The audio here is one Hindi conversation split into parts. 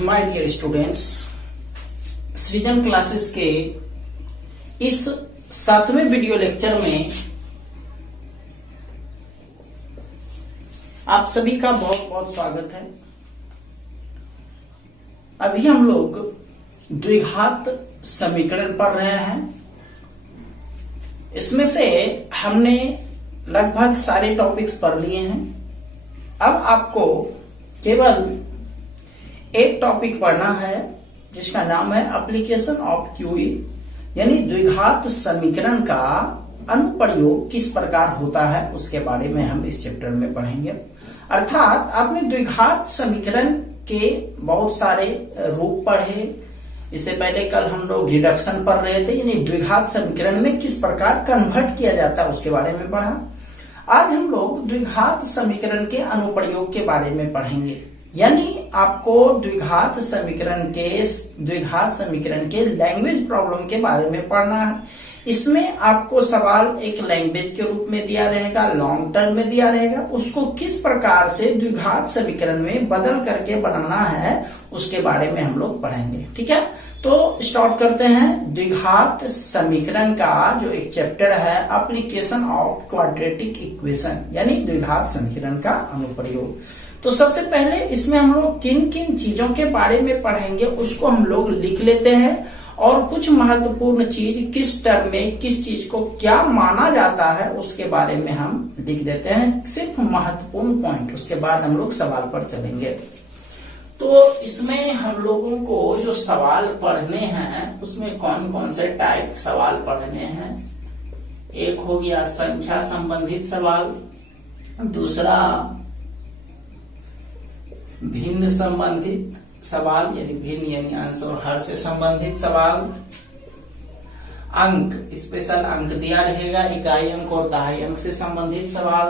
माय डियर स्टूडेंट्स, सृजन क्लासेस के इस 7वें वीडियो लेक्चर में आप सभी का बहुत बहुत स्वागत है। अभी हम लोग द्विघात समीकरण पढ़ रहे हैं। इसमें से हमने लगभग सारे टॉपिक्स पढ़ लिए हैं। अब आपको केवल एक टॉपिक पढ़ना है जिसका नाम है एप्लीकेशन ऑफ क्यूई, यानी द्विघात समीकरण का अनुप्रयोग किस प्रकार होता है उसके बारे में हम इस चैप्टर में पढ़ेंगे। अर्थात आपने द्विघात समीकरण के बहुत सारे रूप पढ़े। इससे पहले कल हम लोग रिडक्शन पढ़ रहे थे, यानी द्विघात समीकरण में किस प्रकार कन्वर्ट किया जाता है उसके बारे में पढ़ा। आज हम लोग द्विघात समीकरण के अनुप्रयोग के बारे में पढ़ेंगे, यानी आपको द्विघात समीकरण के लैंग्वेज प्रॉब्लम के बारे में पढ़ना है। इसमें आपको सवाल एक लैंग्वेज के रूप में दिया रहेगा, लॉन्ग टर्म में दिया रहेगा, उसको किस प्रकार से द्विघात समीकरण में बदल करके बनाना है उसके बारे में हम लोग पढ़ेंगे। ठीक है, तो स्टार्ट करते हैं। द्विघात समीकरण का जो एक चैप्टर है एप्लीकेशन ऑफ क्वाड्रेटिक इक्वेशन, यानी द्विघात समीकरण का अनुप्रयोग। तो सबसे पहले इसमें हम लोग किन किन चीजों के बारे में पढ़ेंगे उसको हम लोग लिख लेते हैं, और कुछ महत्वपूर्ण चीज किस टर्म में किस चीज को क्या माना जाता है उसके बारे में हम लिख देते हैं, सिर्फ महत्वपूर्ण पॉइंट। उसके बाद हम लोग सवाल पर चलेंगे। तो इसमें हम लोगों को जो सवाल पढ़ने हैं उसमें कौन कौन से टाइप सवाल पढ़ने हैं। एक हो गया संख्या संबंधित सवाल, दूसरा भिन्न संबंधित सवाल, यानी भिन्न यानी अंश और हर से संबंधित सवाल। अंक, स्पेशल अंक दिया रहेगा, इकाई अंक और दहाई अंक से संबंधित सवाल।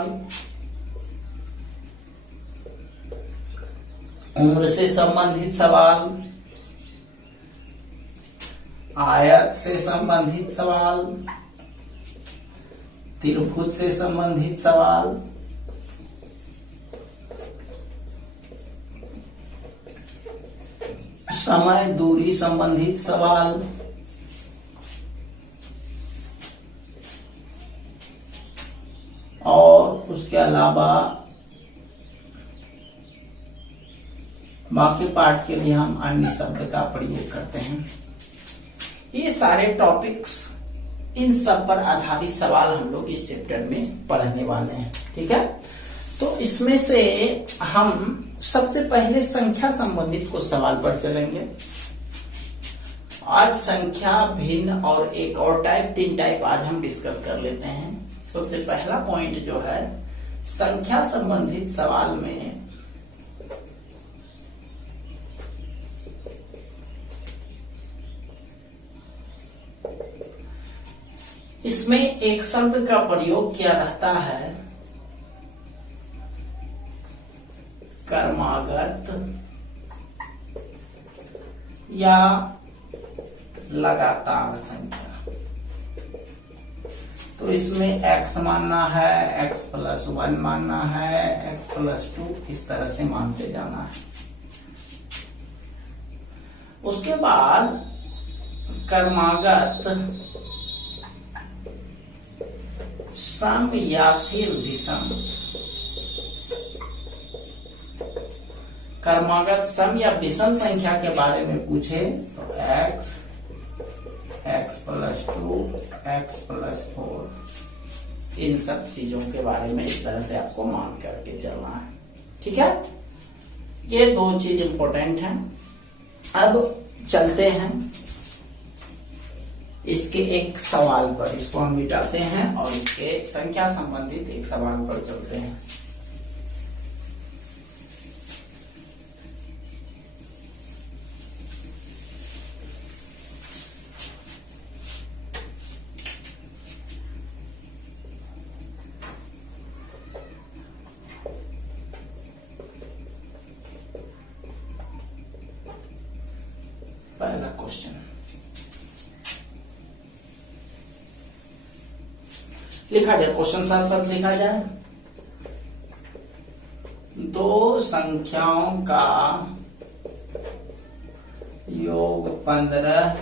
उम्र से संबंधित सवाल, आयत से संबंधित सवाल, त्रिभुज से संबंधित सवाल, समय दूरी संबंधित सवाल, और उसके अलावा बाकी पार्ट के लिए हम अन्य शब्द का प्रयोग करते हैं। ये सारे टॉपिक्स, इन सब पर आधारित सवाल हम लोग इस चैप्टर में पढ़ने वाले हैं। ठीक है, तो इसमें से हम सबसे पहले संख्या संबंधित कुछ सवाल पर चलेंगे। आज संख्या, भिन्न और एक और टाइप, 3 टाइप आज हम डिस्कस कर लेते हैं। सबसे पहला पॉइंट जो है संख्या संबंधित सवाल में इसमें एक शब्द का प्रयोग किया रहता है क्रमागत या लगातार संख्या। तो इसमें x मानना है, x+1 मानना है, x+2, इस तरह से मानते जाना है। उसके बाद क्रमागत सम या फिर विषम। क्रमागत सम या विषम संख्या के बारे में पूछे तो x, x+2, x+4, इन सब चीजों के बारे में इस तरह से आपको मान करके चलना है। ठीक है, ये 2 चीज इंपॉर्टेंट हैं। अब चलते हैं इसके एक सवाल पर, इसको हम मिटाते हैं और इसके संख्या संबंधित एक सवाल पर चलते हैं। पहला क्वेश्चन लिखा जाए, क्वेश्चन साथ साथ लिखा जाए। दो संख्याओं का योग 15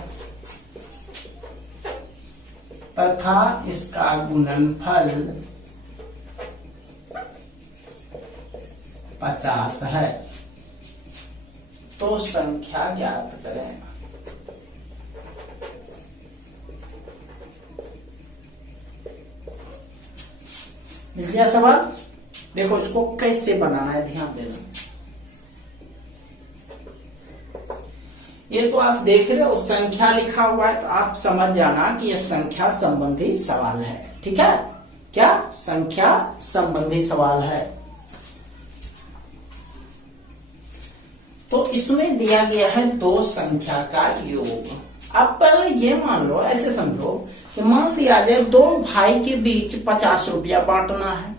तथा इसका गुणनफल 50 है, तो संख्या ज्ञात करें। मिल गया सवाल। देखो इसको कैसे बनाना है, ध्यान देना। ये तो आप देख रहे हो संख्या लिखा हुआ है, तो आप समझ जाना कि यह संख्या संबंधी सवाल है। ठीक है, क्या संख्या संबंधी सवाल है। तो इसमें दिया गया है दो संख्या का योग। अब पहले ये मान लो, ऐसे समझो कि मान लिया जाए दो भाई के बीच 50 रुपया बांटना है।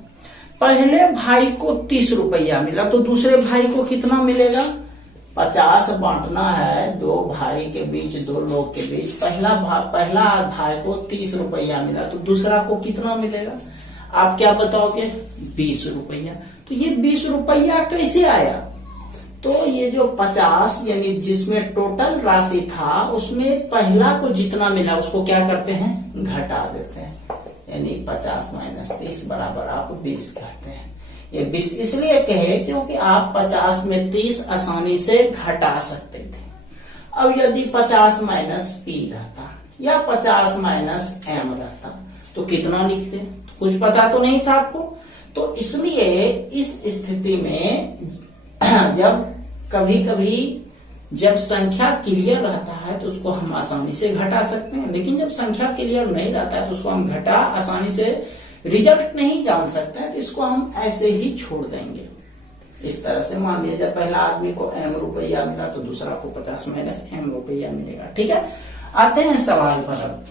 पहले भाई को 30 रुपया मिला, तो दूसरे भाई को कितना मिलेगा? 50 बांटना है दो भाई के बीच, दो लोग के बीच। पहला भाई को 30 रुपया मिला, तो दूसरा को कितना मिलेगा? आप क्या बताओगे? 20 रुपया। तो ये 20 रुपया कैसे आया? तो ये जो 50 यानी जिसमें टोटल राशि था, उसमें पहला को जितना मिला उसको क्या करते हैं? घटा देते हैं। यानी 50 माइनस 30 बराबर आप 20 कहते हैं। ये 20 इसलिए कहे क्योंकि आप 50 में 30 आसानी से घटा सकते थे। अब यदि 50 माइनस पी रहता या 50 माइनस एम रहता तो कितना लिखते? तो कुछ पता तो नहीं था आपको। तो इसलिए इस स्थिति में जब कभी कभी जब संख्या क्लियर रहता है तो उसको हम आसानी से घटा सकते हैं, लेकिन जब संख्या क्लियर नहीं रहता है तो उसको हम घटा आसानी से रिजल्ट नहीं जान सकते हैं, तो इसको हम ऐसे ही छोड़ देंगे। इस तरह से मान लिया जब पहला आदमी को m रुपया मिला तो दूसरा को 50 माइनस m रुपया मिलेगा। ठीक है, आते हैं सवाल पर। अब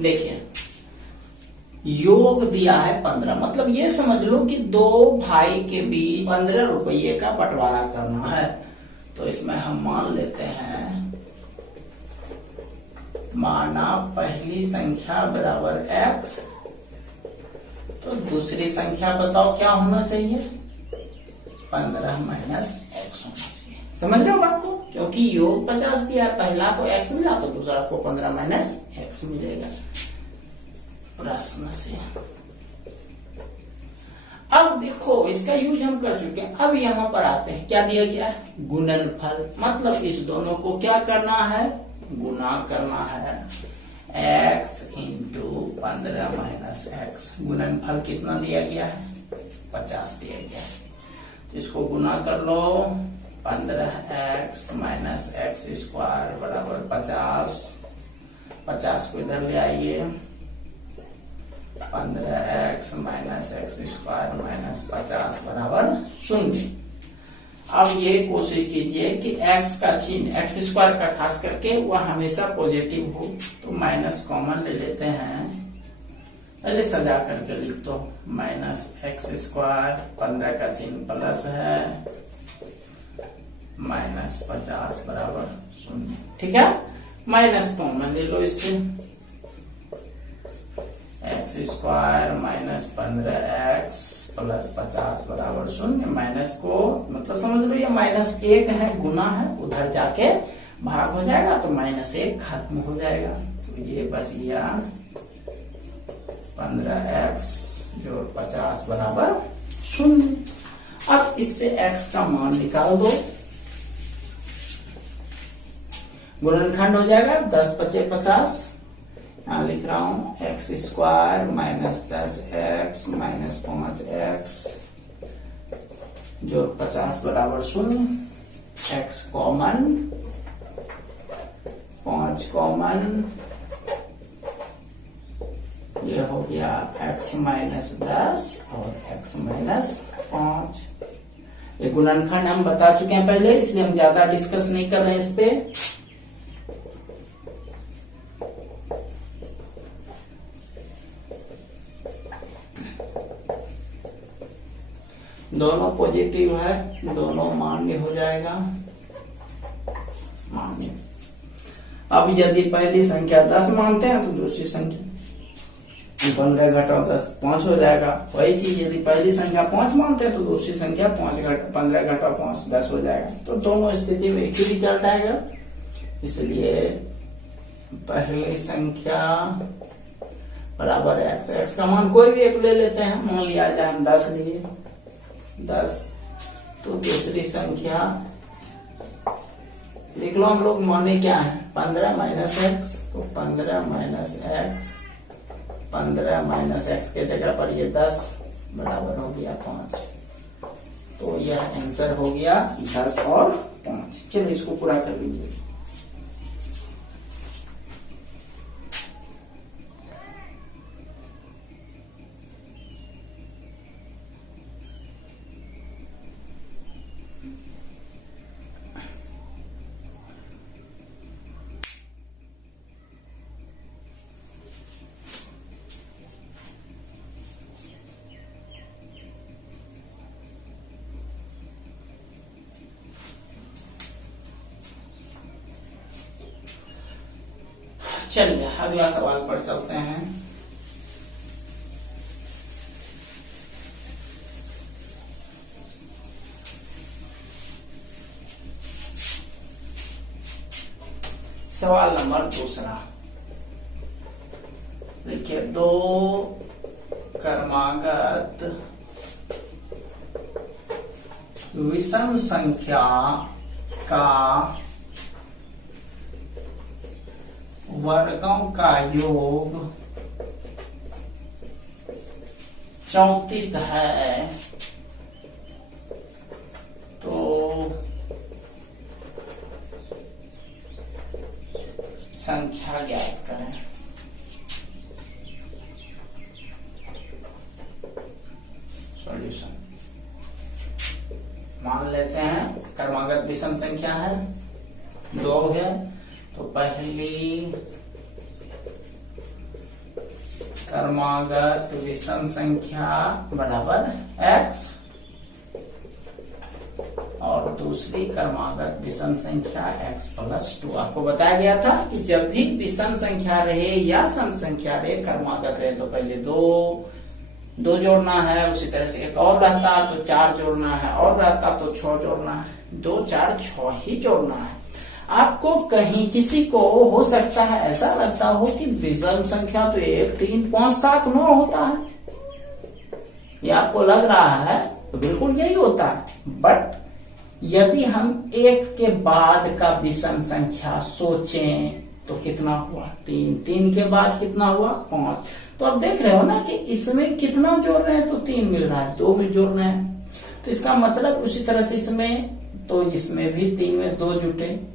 देखिए योग दिया है 15, मतलब ये समझ लो कि दो भाई के बीच 15 रुपये का बंटवारा करना है। तो इसमें हम मान लेते हैं, माना पहली संख्या बराबर x, तो दूसरी संख्या बताओ क्या होना चाहिए? 15 माइनस x होना चाहिए। समझ रहे हो बात को? क्योंकि योग 50 दिया है, पहला को x मिला तो दूसरा को 15 माइनस x मिलेगा प्रश्न से। अब देखो इसका यूज हम कर चुके हैं। अब यहां पर आते हैं, क्या दिया गया है? गुणनफल। मतलब इस दोनों को क्या करना है? गुना करना है। x into 15 minus x। गुणनफल कितना दिया गया है? 50 दिया गया है। तो इसको गुना कर लो। 15x माइनस एक्स स्क्वायर बराबर 50। 50 को इधर ले आइए। 15x minus x square minus 50 बराबर 0। अब ये कोशिश कीजिए कि x का चिन्ह, एक्स स्क्वायर का खास करके वह हमेशा पॉजिटिव हो। तो माइनस कॉमन ले लेते हैं, पहले सजा करके लिख दो। माइनस एक्स स्क्वायर, 15 का चिन्ह प्लस है, माइनस 50 बराबर 0। ठीक है, माइनस कॉमन ले लो इससे। X square minus 15x plus 50 बराबर 0। माइनस को मतलब समझ लो ये -1 है, गुना है, उधर जाके भाग हो जाएगा तो -1 खत्म हो जाएगा। तो ये बच गया 15x जोड़ 50 बराबर 0। अब इससे x का मान निकाल दो। गुणनखंड हो जाएगा 10 × 50। यहाँ लिख रहा हूं x square minus 10x minus 5x जो 50 बराबर 0। x कॉमन, 5 कॉमन, ये हो गया x माइनस 10 और x माइनस 5। ये गुणनखंड हम बता चुके हैं पहले, इसलिए हम ज्यादा डिस्कस नहीं कर रहे हैं इस पे। दोनों पॉजिटिव है, दोनों मान्य हो जाएगा, मान्य। अब यदि पहली संख्या 10 मानते हैं तो दूसरी संख्या 15 घटाओ 10 5 हो जाएगा। वही चीज यदि पहली संख्या 5 मानते हैं तो दूसरी संख्या 15 घटाओ 5 10 हो जाएगा। तो दोनों स्थिति में एक ही रिजल्ट आएगा। इसलिए पहली संख्या बराबर एक्स। एक्स का मान कोई भी एक ले लेते हैं, मान लिया जाए हम 10 लिए 10। तो दूसरी संख्या लिख लो हम लोग, माने क्या है 15 माइनस एक्स, तो 15 माइनस एक्स, 15 माइनस एक्स के जगह पर ये 10 बराबर हो गया 5। तो यह आंसर हो गया 10 और 5। चलिए इसको पूरा कर लीजिए। चलिए अगला सवाल पर चलते हैं। सवाल नंबर दूसरा देखिए, दो क्रमागत विषम संख्या का वर्गों का योग 34 है, तो संख्या ज्ञात करें। सॉल्यूशन मान लेते हैं क्रमागत विषम संख्या है, 2 है, तो पहली क्रमागत विषम संख्या बराबर x और दूसरी क्रमागत विषम संख्या x प्लस 2। आपको बताया गया था कि जब भी विषम संख्या रहे या सम संख्या रहे, क्रमागत रहे, तो पहले दो जोड़ना है, उसी तरह से एक और रहता तो 4 जोड़ना है, और रहता तो 6 जोड़ना है। 2 4 6 ही जोड़ना है। आपको कहीं किसी को हो सकता है ऐसा लगता हो कि विषम संख्या तो 1 3 5 7 9 होता है, ये आपको लग रहा है, तो बिल्कुल यही होता है। बट यदि हम 1 के बाद का विषम संख्या सोचें तो कितना हुआ 3, 3 के बाद कितना हुआ 5। तो आप देख रहे हो ना कि इसमें कितना जोड़ रहे हैं, तो 3 मिल रहा है, 2 में जोड़ रहे हैं, तो इसका मतलब उसी तरह से इसमें, तो इसमें भी 3 में 2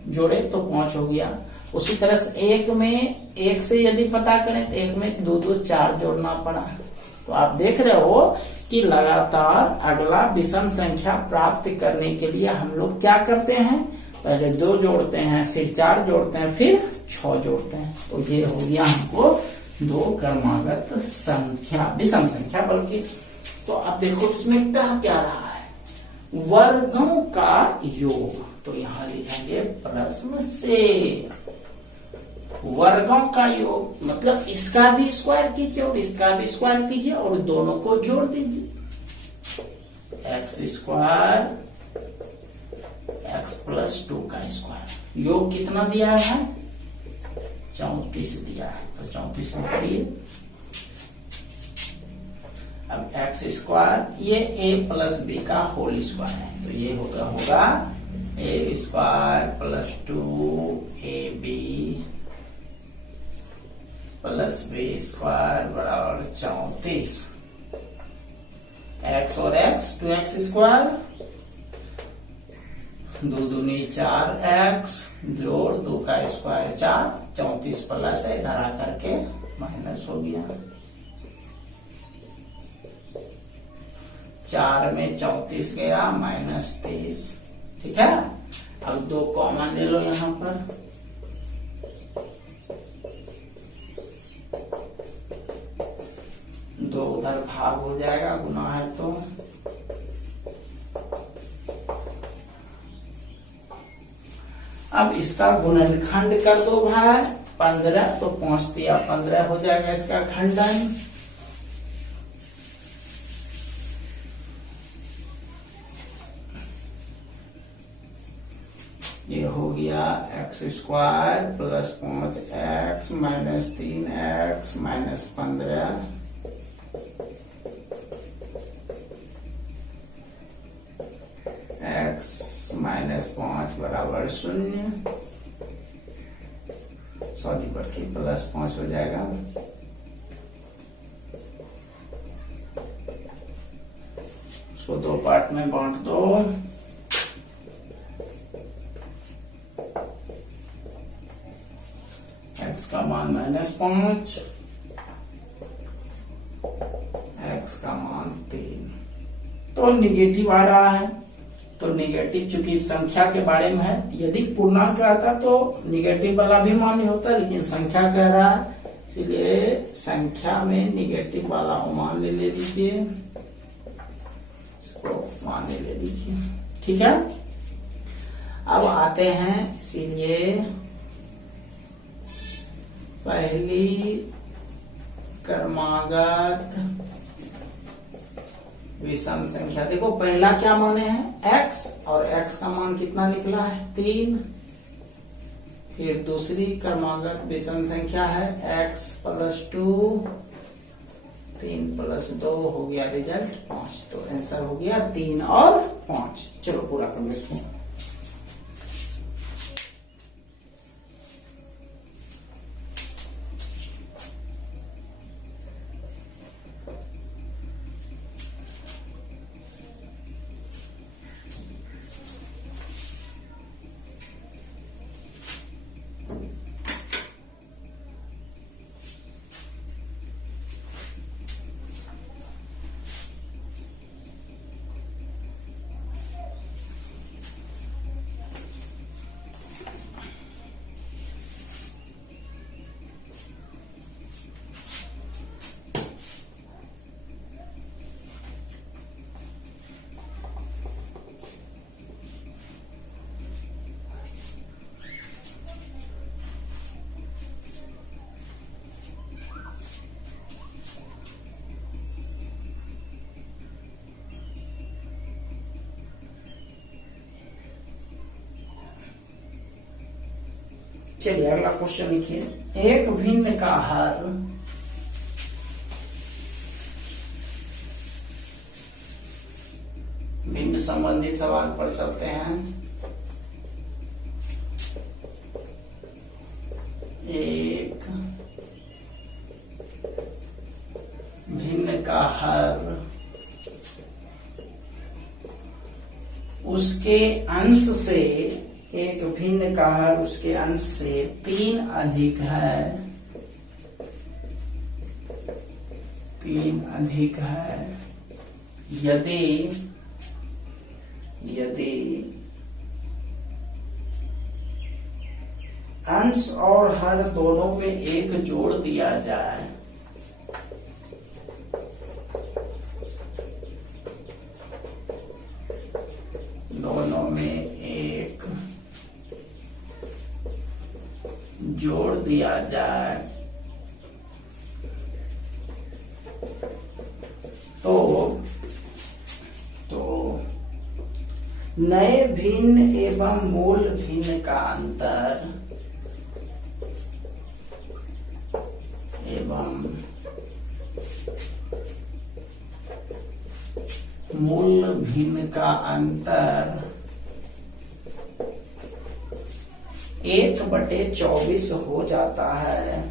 जोड़े तो 5 हो गया। उसी तरह से 1 में 1 से यदि पता करें तो 1 में 2 2 4 जोड़ना पड़ा। तो आप देख रहे हो कि लगातार अगला विषम संख्या प्राप्त करने के लिए हम लोग क्या करते हैं, पहले 2 जोड़ते हैं, फिर 4 जोड़ते हैं, फिर 6 जोड़ते हैं। तो ये हो गया हमको 2 क्रमागत संख्या विषम संख्या। बल्कि तो आप देखो इसमें क्या रहा है, वर्गों का योग। तो यहां लिखेंगे प्रश्न से वर्गों का योग, मतलब इसका भी स्क्वायर कीजिए और इसका भी स्क्वायर कीजिए और दोनों को जोड़ दीजिए। एक्स स्क्वायर एक्स प्लस 2 का स्क्वायर, योग कितना दिया है 34 दिया है, तो 34 लिख दिए। अब एक्स स्क्वायर, ये a प्लस बी का होल स्क्वायर है, तो ये होगा a square plus 2ab plus B square बराबर 34। एक्स और एक्स 2x स्क्वायर, 2 दूनी 4x जोड़ 2 का स्क्वायर 4, 34 प्लस है, इधर आकर के माइनस हो गया। 4 में 34 गया माइनस 30, ठीक है। अब 2 कॉमन ले लो यहां पर, दो उधर भाग हो जाएगा, गुना है तो अब इसका गुणनखंड कर दो भाई 15, तो 5 दिया 15 हो जाएगा इसका खंडन। ये हो गया x x square plus 5x minus 3x minus 15 x minus 5 बराबर 0, सॉरी बल्कि प्लस 5 हो जाएगा। उसको दो पार्ट में बांट दो। x का मान -5, x का मान 3, तो निगेटिव आ रहा है। तो निगेटिव चूंकि संख्या के बारे में है, यदि पूर्णांक आता तो निगेटिव वाला भी मान्य होता, लेकिन संख्या कह रहा है, इसलिए संख्या में निगेटिव वाला मान ले लीजिए, इसको मान ले लीजिए। ठीक है, अब आते हैं इसीलिए पहली क्रमागत विषम संख्या। देखो पहला क्या माने हैं x, और x का मान कितना निकला है 3। फिर दूसरी क्रमागत विषम संख्या है x प्लस 2, 3 प्लस 2 हो गया रिजल्ट 5। तो आंसर हो गया 3 और 5। चलो पूरा कर लेते हैं। चलिए अगला क्वेश्चन लिखिए। एक भिन्न का हर भिन्न संबंधित सवाल पर चलते हैं। एक भिन्न का हर उसके अंश से, एक भिन्न का हर उसके अंश से 3 अधिक है, 3 अधिक है यदि अंश और हर दोनों में 1 जोड़ दिया जाए, दोनों में 1 जोड़ दिया जाए तो नए भिन्न एवं मूल भिन्न का अंतर एवं मूल भिन्न का अंतर 1/24 हो जाता है।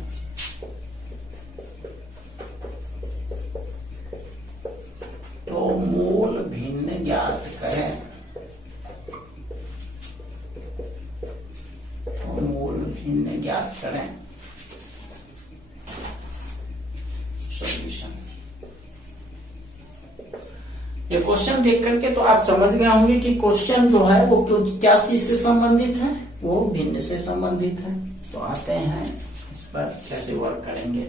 तो मूल भिन्न ज्ञात करें। तो मूल भिन्न ज्ञात करें। सॉल्यूशन। ये क्वेश्चन देख करके तो आप समझ गए होंगे कि क्वेश्चन जो है वो क्या चीज से संबंधित है, वो भिन्न से संबंधित है। तो आते हैं इस पर कैसे वर्क करेंगे।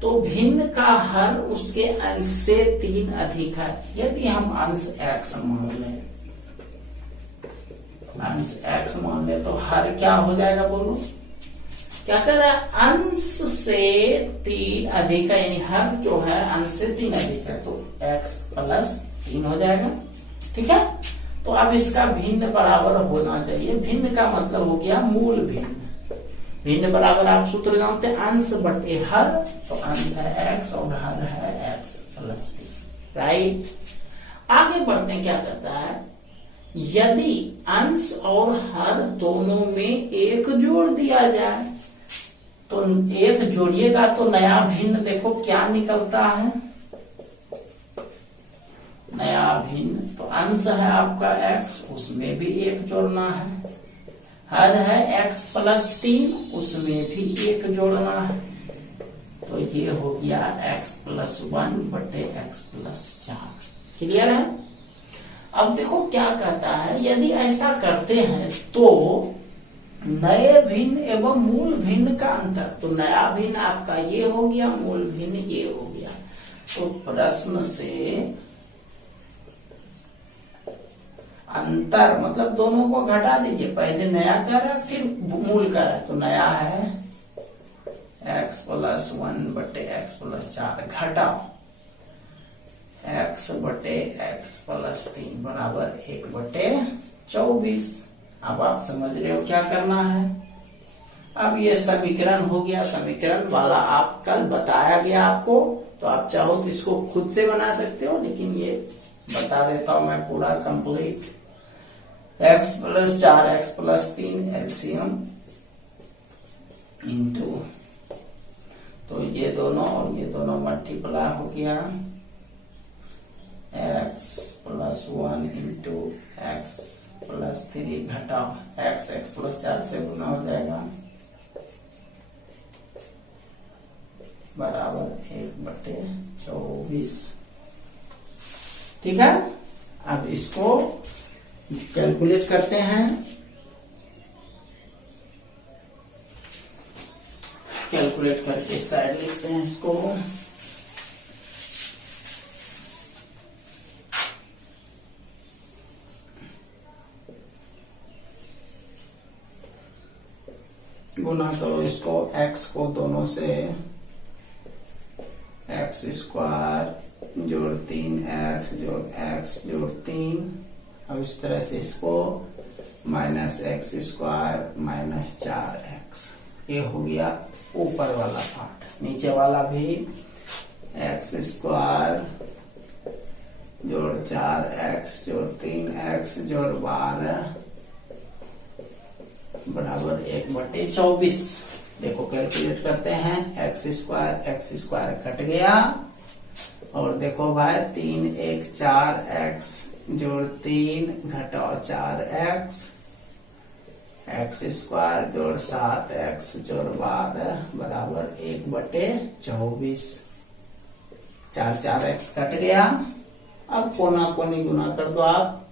तो भिन्न का हर उसके अंश से 3 अधिक है। यदि हम अंश x मान लें, अंश x मान ले तो हर क्या हो जाएगा, बोलो क्या कर रहा है, अंश से 3 अधिक है, यानी हर जो है अंश से 3 अधिक है, तो x प्लस 3 हो जाएगा। ठीक है, तो अब इसका भिन्न बराबर होना चाहिए। भिन्न का मतलब हो गया मूल भिन्न। भिन्न बराबर आप सूत्र जानते हैं, अंश बटे हर। तो अंश है x और हर है x प्लस t, राइट। आगे बढ़ते हैं, क्या कहता है, यदि अंश और हर दोनों में एक जोड़ दिया जाए, तो एक जोड़िएगा तो नया भिन्न देखो क्या निकलता है, नया भिन्न। तो अंश है आपका x, उसमें भी एक जोड़ना है। हर है x प्लस 3, उसमें भी एक जोड़ना है। तो ये हो गया x प्लस 1 बटे x प्लस 4। क्लियर है। अब देखो क्या कहता है, यदि ऐसा करते हैं तो नए भिन्न एवं मूल भिन्न का अंतर। तो नया भिन्न आपका ये हो गया, मूल भिन्न ये हो गया। तो प्रश्न से अंतर मतलब दोनों को घटा दीजिए, पहले नया करा फिर मूल करा। तो नया है x प्लस 1 बटे x प्लस 4 घटाओ x बटे x प्लस 3 बराबर 1 बटे 24। अब आप समझ रहे हो क्या करना है। अब ये समीकरण हो गया, समीकरण वाला आप कल बताया गया आपको। तो आप चाहो तो इसको खुद से बना सकते हो, लेकिन ये बता देता हूं मैं पूरा complete. x plus 4 x plus 3 LCM into, तो ये दोनों और ये दोनों मल्टीप्लाई हो गया, x plus 1 into x plus 3 घटाओ x प्लस 4 से गुना हो जाएगा बराबर 1 बटे 24। ठीक है। अब इसको कैलकुलेट करते हैं। कैलकुलेट करके साइड लिखते हैं इसको। गुना करो इसको, x को दोनों से, x स्क्वायर जोड़ 3x जोड़ x जोड़ 3। अब इस तरह से इसको minus x square minus 4x, ये हो गया ऊपर वाला पार्ट। नीचे वाला भी x स्क्वायर जोड़ 4x जोड़ 3x जोड़ 12 बराबर 1 बटे 24। देखो कैलकुलेट करते हैं, x स्क्वायर कट गया, और देखो भाई 3 1 4x जोड़ 3 घटाओ 4x, x स्क्वायर जोड़ 7x जोड़ 12 बराबर 1 बटे 24। 4x कट गया। अब कोना कोनी गुना कर दो आप,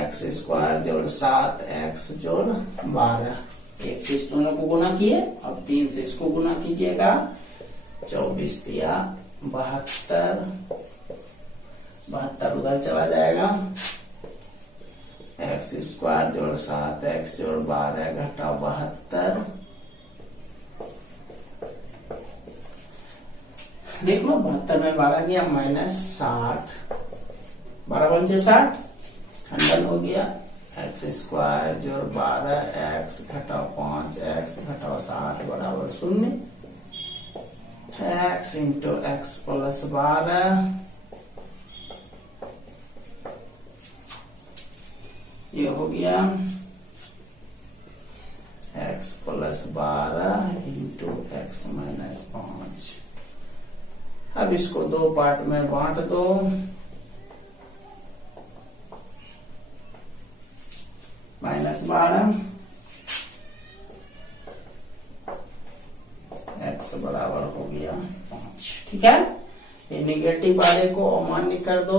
x स्क्वायर जोड़ 7x जोड़ 12, 1 से इस दोनों को गुना किए, अब 3 से इसको गुना कीजिएगा। 24 दिया 72, 72 उधर चला जाएगा। x स्क्वायर जोड़ 7x जोड़ 12 घटाओ 72, देख लो 72 में 12 गया माइनस 60, 12 पंचे 60, खंडन हो गया। x स्क्वायर जोड़ 12x घटाओ 5x घटाओ 60 बराबर 0। x इंटू x प्लस 12, ये हो गया x plus 12 into x minus 5। अब इसको दो पार्ट में बांट दो। माइनस 12 x बराबर हो गया 5। ठीक है। ये निगेटिव वाले को अमान्य कर दो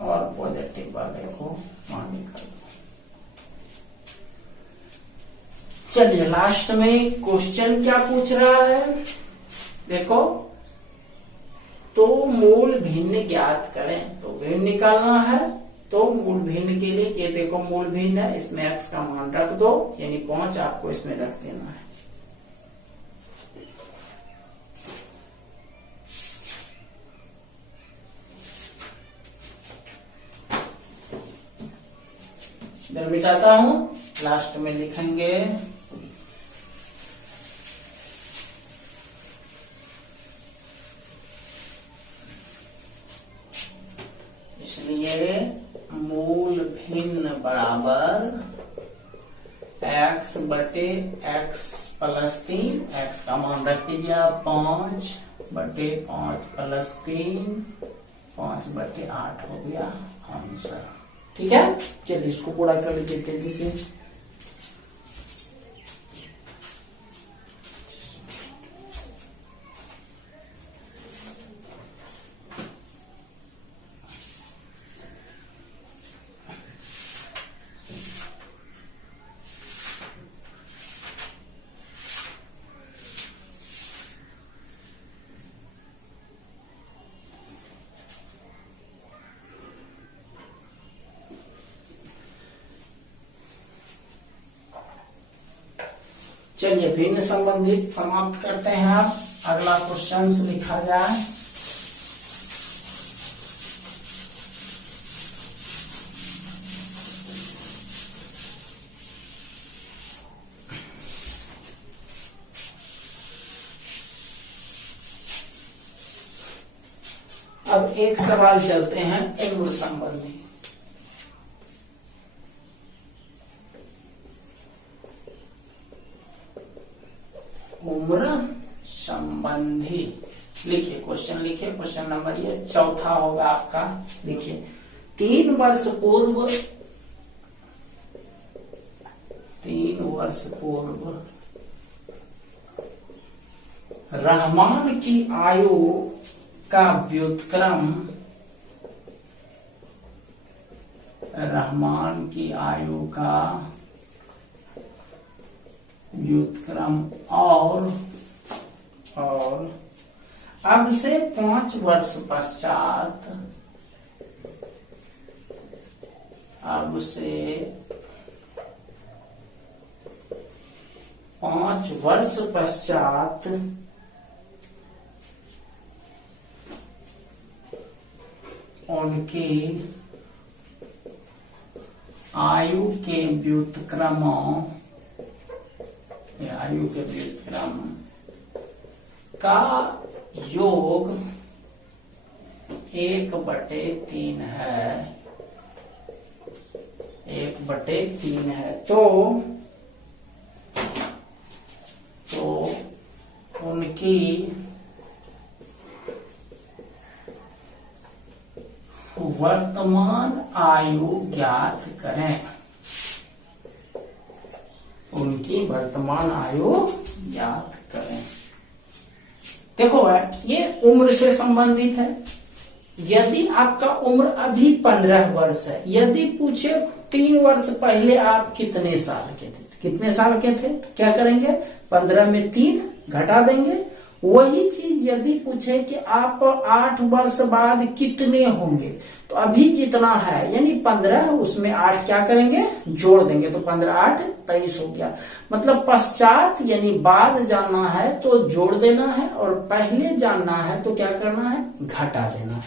और पॉजिटिव वाले को मान्य कर दो। चलिए लास्ट में क्वेश्चन क्या पूछ रहा है, देखो, तो मूल भिन्न ज्ञात करें। तो भिन्न निकालना है, तो मूल भिन्न के लिए ये देखो मूल भिन्न है, इसमें x का मान रख दो, यानी 5 आपको इसमें रख देना है। इधर मिटाता हूं, लास्ट में लिखेंगे इसलिए मूल भिन्न बराबर x बटे x प्लस 3, x का मान रख दीजिए आप 5 बटे 5 प्लस 3, 5 बटे 8 हो गया आंसर। ठीक है, चलिए इसको पूरा कर लीजिए तेजी से। चलिए भिन्न संबंधित समाप्त करते हैं। आप अगला क्वेश्चन लिखा जाए। अब एक सवाल चलते हैं उम्र संबंधी। उम्र संबंधी लिखिए, क्वेश्चन लिखिए। क्वेश्चन नंबर ये चौथा होगा आपका। देखिए 3 वर्ष पूर्व रहमान की आयु का व्युत्क्रम, रहमान की आयु का व्युत्क्रम और अब से 5 वर्ष पश्चात, अब से 5 वर्ष पश्चात उनकी आयु के व्युत्क्रमों, आयु के व्युत्क्रम का योग 1/3 है, 1/3 है। तो उनकी वर्तमान आयु ज्ञात करें, उनकी वर्तमान आयु ज्ञात करें। देखो भाई ये उम्र से संबंधित है। यदि आपका उम्र अभी 15 वर्ष है, यदि पूछे 3 वर्ष पहले आप कितने साल के थे, कितने साल के थे, क्या करेंगे 15 में 3 घटा देंगे। वही चीज यदि पूछे कि आप 8 वर्ष बाद कितने होंगे, तो अभी जितना है यानी 15, उसमें 8 क्या करेंगे जोड़ देंगे, तो 15 8 23 हो गया। मतलब पश्चात यानी बाद जानना है तो जोड़ देना है, और पहले जानना है तो क्या करना है घटा देना है।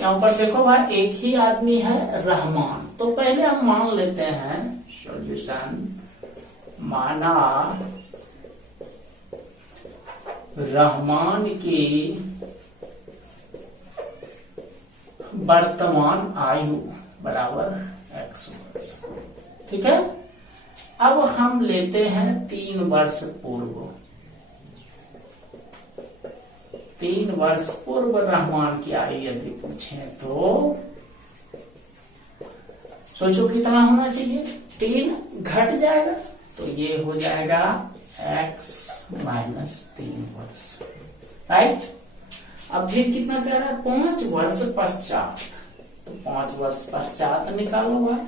यहाँ पर देखो भाई एक ही आदमी है रहमान, तो पहले हम मान लेते हैं सॉल्यूशन, माना रहमान की वर्तमान आयु बराबर x वर्ष। ठीक है, अब हम लेते हैं 3 वर्ष पूर्व, 3 वर्ष पूर्व रहमान की आयु यदि पूछे तो सोचो कितना होना चाहिए, 3 घट जाएगा तो ये हो जाएगा x - 3 वर्ष, राइट। अब फिर कितना कह रहा है 5 वर्ष पश्चात, तो 5 वर्ष पश्चात निकालो भाई,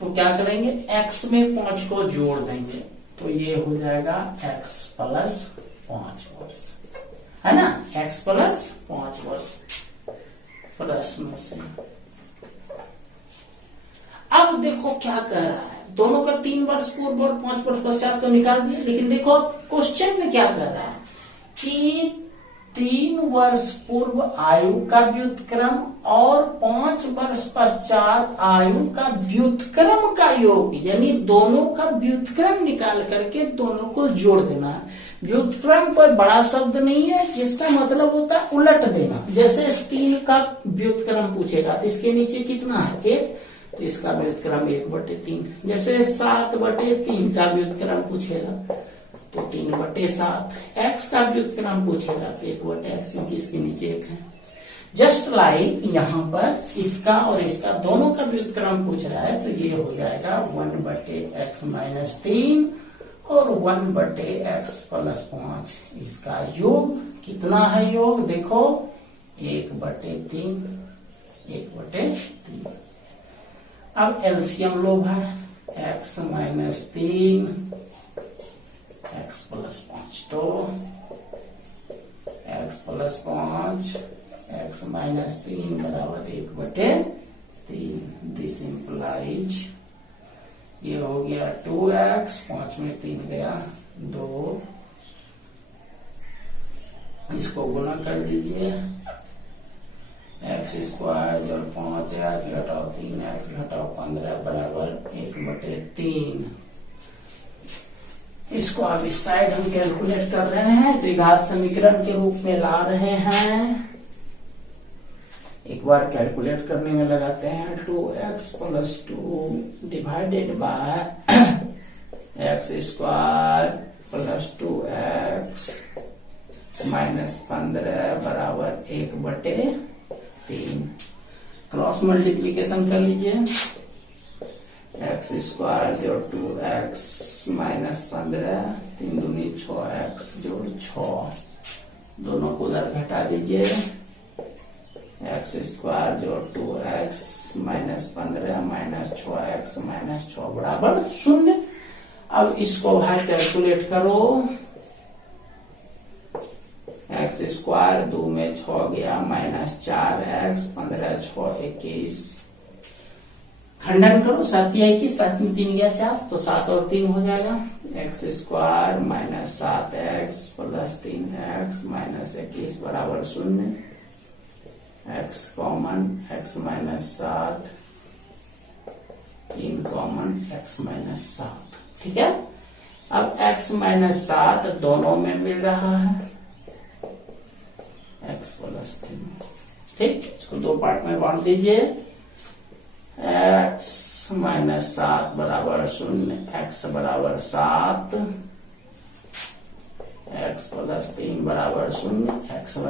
तो क्या करेंगे x में 5 को जोड़ देंगे, तो ये हो जाएगा x + 5 वर्ष, है ना, x + 5 वर्ष प्रश्न से। अब देखो क्या कह रहा है, दोनों का 3 वर्ष पूर्व और 5 वर्ष पश्चात तो निकाल दिए, लेकिन देखो क्वेश्चन में क्या कर रहा है कि 3 वर्ष पूर्व आयु का व्युत्क्रम और 5 वर्ष पश्चात आयु का व्युत्क्रम का योग, यानी दोनों का व्युत्क्रम निकाल करके दोनों को जोड़ देना है। व्युत्क्रम कोई बड़ा शब्द नहीं है, जिसका मतलब होता है उलट देना। जैसे 3 का व्युत्क्रम पूछेगा तो इसके नीचे कितना है 1, तो इसका व्युत्क्रम 1/3। जैसे 7/3 का व्युत्क्रम पूछेगा तो 3/7। x का व्युत्क्रम पूछेगा तो 1/x, क्योंकि इसके नीचे 1 है। जस्ट लाइक यहाँ पर इसका और इसका दोनों का व्युत्क्रम पूछ रहा है, तो ये हो जाएगा 1/x - 3 और 1/x + 5। इसका योग कितना है? योग देखो 1/3, 1/3। अब एलसीएम लो भाई, x - 3 x + 5, तो x + 5 x - 3 = 1/3। दिस इंप्लाइज ये हो गया 2x, 5 में 3 गया 2, इसको गुना कर दीजिए। x² जोड़ 5 x घटाओ 3x घटाओ 15 = 1/3। इसको अब इस साइड हम कैलकुलेट कर रहे हैं, द्विघात समीकरण के रूप में ला रहे हैं। एक बार कैलकुलेट करने में लगाते हैं। 2x + 2 divided by x² + 2x - 15 = 1/3। Cross multiplication कर लीजिए। x² जोड़ 2x - 15 3 दूनी 6x जोड़ 6, दोनों को उधर घटा दीजिए। x² जोड़ 2x - 15 -6x - 6 बराबर 0। अब इसको भाई कैलकुलेट करो। x² 2 में 6 गया -4x 15 6 21, खंडन करो। 7 या 21, 7 में 3 गया 4, तो 7 और 3 हो जाएगा। x² - 7x + 3x - 21 = 0। x common x - 7, 3 common x - 7, ठीक है। अब x - 7 दोनों में मिल रहा है, x + 3, ठीक। इसको 2 पार्ट में बांट दीजिए। x - 7 = 0, x = 7, x + 3 = 0, x =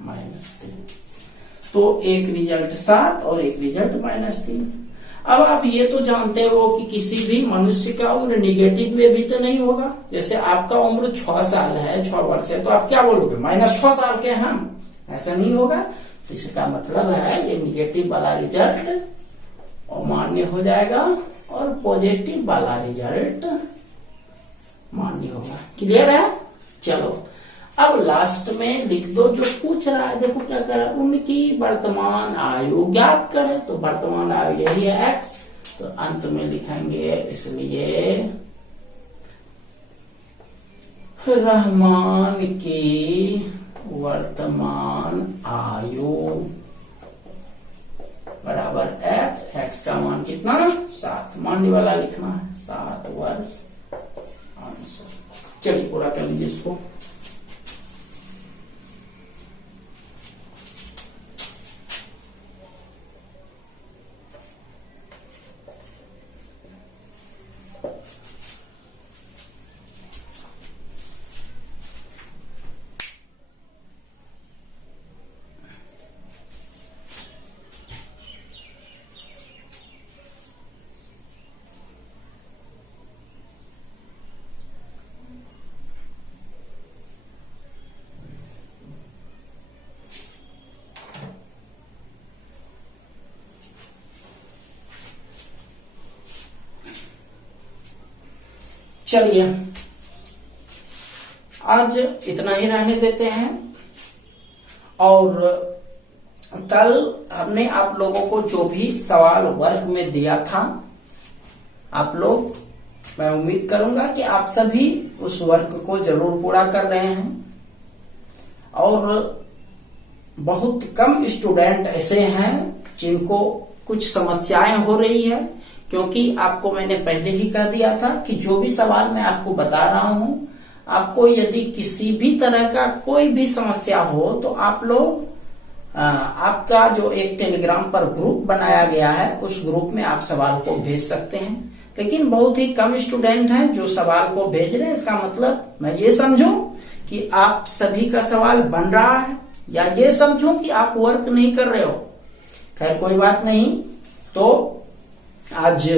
-3। तो एक रिजल्ट 7 और एक रिजल्ट -3। अब आप ये तो जानते हो कि किसी भी मनुष्य का उम्र निगेटिव में भी तो नहीं होगा। जैसे आपका उम्र 6 साल है, 6 वर्ष है, तो आप क्या बोलोगे? -6 साल के हम, ऐसा नहीं होगा। तो इसका मतलब है ये निगेटिव वाला रिजल्ट अमान्य हो जाएगा और पॉजिटिव वाला रिजल्ट मान्य होगा। क्लियर है? चलो अब लास्ट में लिख दो जो पूछ रहा है। देखो क्या कर रहा है, उनकी वर्तमान आयु ज्ञात करें, तो वर्तमान आयु यही है x, तो अंत में लिखेंगे इसलिए रहमान की वर्तमान आयु बराबर x का मान कितना? 7, मानने वाला लिखना है 7 वर्ष आंसर। चलिए पूरा कर लीजिए इसको। चलिए आज इतना ही रहने देते हैं, और कल हमने आप लोगों को जो भी सवाल वर्ग में दिया था, आप लोग, मैं उम्मीद करूंगा कि आप सभी उस वर्ग को जरूर पूरा कर रहे हैं। और बहुत कम स्टूडेंट ऐसे हैं जिनको कुछ समस्याएं हो रही है, क्योंकि आपको मैंने पहले ही कह दिया था कि जो भी सवाल मैं आपको बता रहा हूं, आपको यदि किसी भी तरह का कोई भी समस्या हो तो आप लोग आपका जो एक टेलीग्राम पर ग्रुप बनाया गया है उस ग्रुप में आप सवाल को भेज सकते हैं। लेकिन बहुत ही कम स्टूडेंट हैं जो सवाल को भेज रहे हैं। इसका मतलब मैं ये समझूं कि आप सभी का सवाल बन रहा है, या ये समझूं कि आप वर्क नहीं कर रहे हो। खैर कोई बात नहीं, तो आज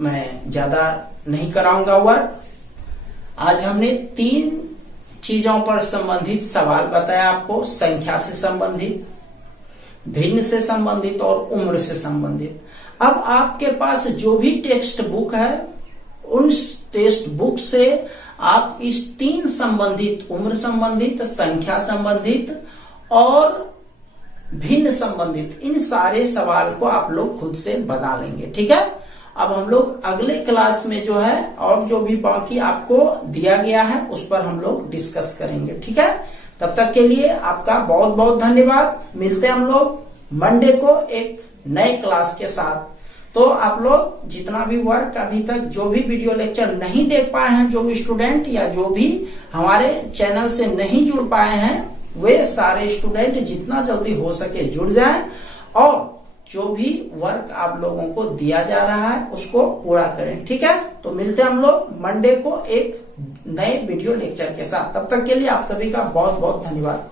मैं ज्यादा नहीं कराऊंगा वर्क। आज हमने 3 चीजों पर संबंधित सवाल बताया आपको, संख्या से संबंधित, भिन्न से संबंधित और उम्र से संबंधित। अब आपके पास जो भी टेक्स्ट बुक है, उन टेक्स्ट बुक से आप इस 3 संबंधित, उम्र संबंधित, संख्या संबंधित और भिन्न संबंधित, इन सारे सवाल को आप लोग खुद से बना लेंगे। ठीक है, अब हम लोग अगले क्लास में जो है और जो भी बाकी आपको दिया गया है उस पर हम लोग डिस्कस करेंगे। ठीक है, तब तक के लिए आपका बहुत बहुत धन्यवाद। मिलते हैं हम लोग मंडे को एक नए क्लास के साथ। तो आप लोग जितना भी वर्क अभी तक जो भी वीडियो लेक्चर नहीं देख पाए हैं, जो भी स्टूडेंट या जो भी हमारे चैनल से नहीं जुड़ पाए हैं, वे सारे स्टूडेंट जितना जल्दी हो सके जुड़ जाएं और जो भी वर्क आप लोगों को दिया जा रहा है उसको पूरा करें। ठीक है, तो मिलते हैं हम लोग मंडे को एक नए वीडियो लेक्चर के साथ। तब तक के लिए आप सभी का बहुत बहुत धन्यवाद।